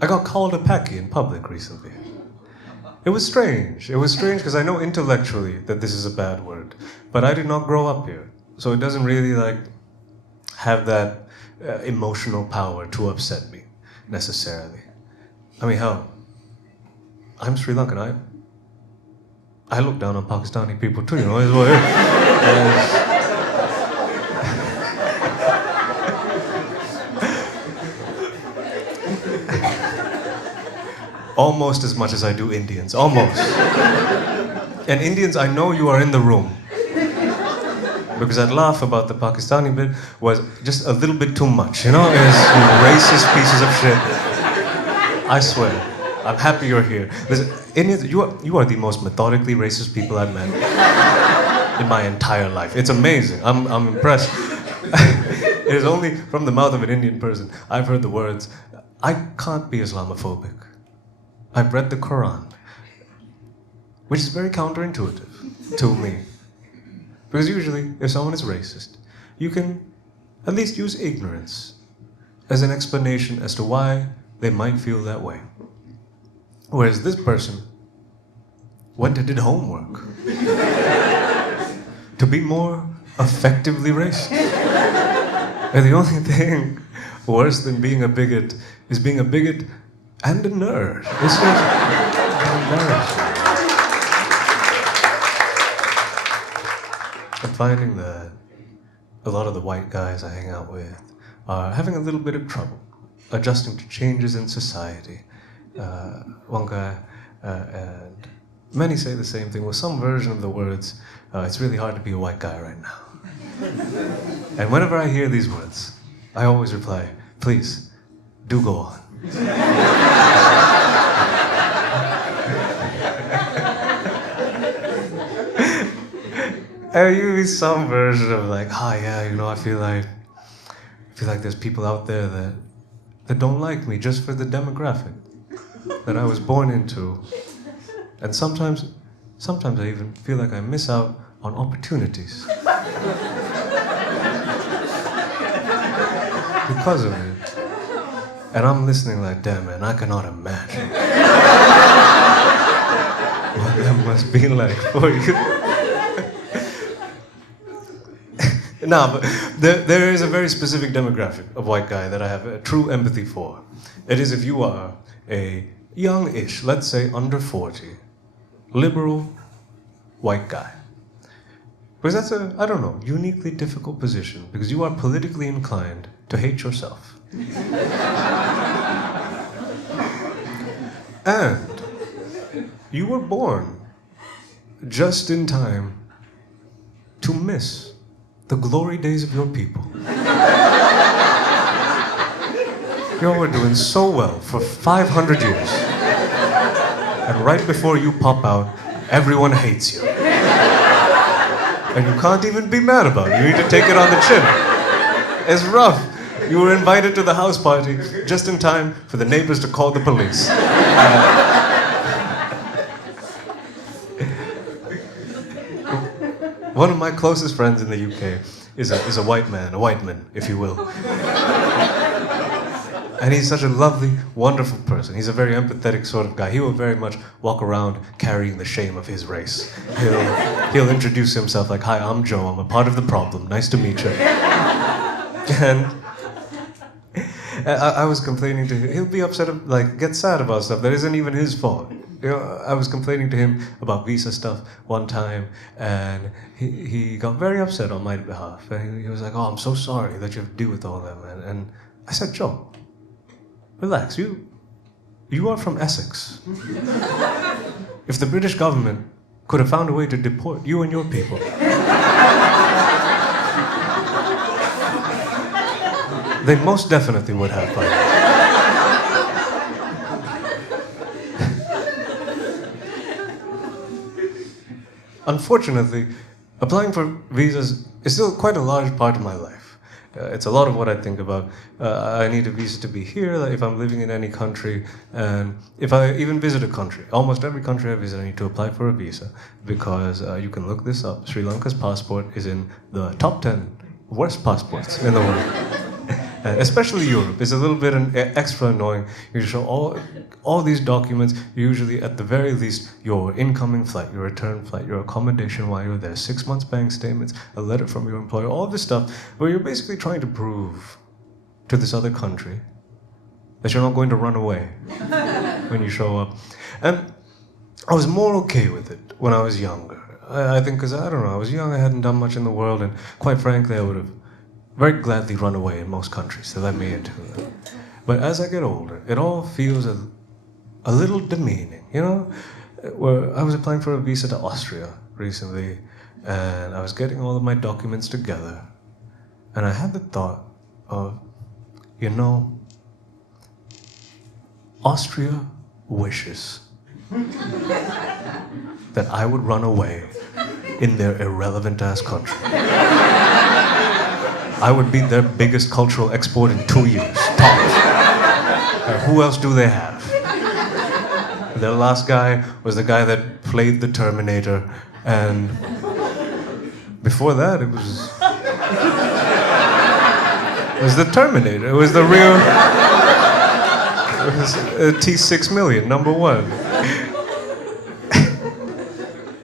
I got called a Paki in public recently. It was strange. It was strange because I know intellectually that this is a bad word, but I did not grow up here, so it doesn't really like have that emotional power to upset me necessarily. I mean, hell, I'm Sri Lankan. I look down on Pakistani people too, you know. It's what it is. Almost as much as I do Indians, almost. And Indians, I know you are in the room. Because I'd laugh about the Pakistani bit was just a little bit too much, you know? It's racist pieces of shit. I swear. I'm happy you're here. Listen, Indians, you are the most methodically racist people I've met in my entire life. It's amazing. I'm impressed. It is only from the mouth of an Indian person I've heard the words, I can't be Islamophobic. I've read the Quran, which is very counterintuitive to me. Because usually, if someone is racist, you can at least use ignorance as an explanation as to why they might feel that way. Whereas this person went and did homework to be more effectively racist. And the only thing worse than being a bigot is being a bigot and a nerd. It's just embarrassing. I'm finding that a lot of the white guys I hang out with are having a little bit of trouble adjusting to changes in society. One guy, and many say the same thing with some version of the words, it's really hard to be a white guy right now. And whenever I hear these words, I always reply, please, do go on. And you be some version of like, yeah, you know, I feel like there's people out there that don't like me just for the demographic that I was born into. And sometimes I even feel like I miss out on opportunities because of it. And I'm listening like, damn man, I cannot imagine what that must be like for you. No, but there is a very specific demographic of white guy that I have a true empathy for. It is if you are a young-ish, let's say under 40, liberal white guy. Because that's a, I don't know, uniquely difficult position because you are politically inclined to hate yourself. And you were born just in time to miss the glory days of your people. You were doing so well for 500 years. And right before you pop out, everyone hates you. And you can't even be mad about it. You need to take it on the chin. It's rough. You were invited to the house party just in time for the neighbors to call the police. One of my closest friends in the UK is a white man, if you will. And he's such a lovely, wonderful person. He's a very empathetic sort of guy. He will very much walk around carrying the shame of his race. He'll introduce himself like, hi, I'm Joe, I'm a part of the problem, nice to meet you. And I was complaining to him, he'll be upset, like, get sad about stuff that isn't even his fault. You know, I was complaining to him about visa stuff one time, and he got very upset on my behalf. And he was like, oh, I'm so sorry that you have to deal with all that, man. And I said, Joe, relax, you are from Essex. If the British government could have found a way to deport you and your people, they most definitely would have by now. Unfortunately, applying for visas is still quite a large part of my life. It's a lot of what I think about. I need a visa to be here, like if I'm living in any country, and if I even visit a country. Almost every country I visit, I need to apply for a visa, because you can look this up. Sri Lanka's passport is in the top 10 worst passports in the world. Especially Europe. It's a little bit extra annoying. You show all these documents, usually at the very least, your incoming flight, your return flight, your accommodation while you're there, 6 months bank statements, a letter from your employer, all this stuff, where you're basically trying to prove to this other country that you're not going to run away when you show up. And I was more okay with it when I was younger. I think because, I don't know, I was young, I hadn't done much in the world, and quite frankly, I would have very gladly run away in most countries they let me into. But as I get older, it all feels a little demeaning, you know? Where I was applying for a visa to Austria recently, and I was getting all of my documents together, and I had the thought of, you know, Austria wishes that I would run away in their irrelevant-ass country. I would be their biggest cultural export in 2 years, tops. Who else do they have? Their last guy was the guy that played the Terminator, and before that it was the Terminator. It was the real... It was T6 million, #1.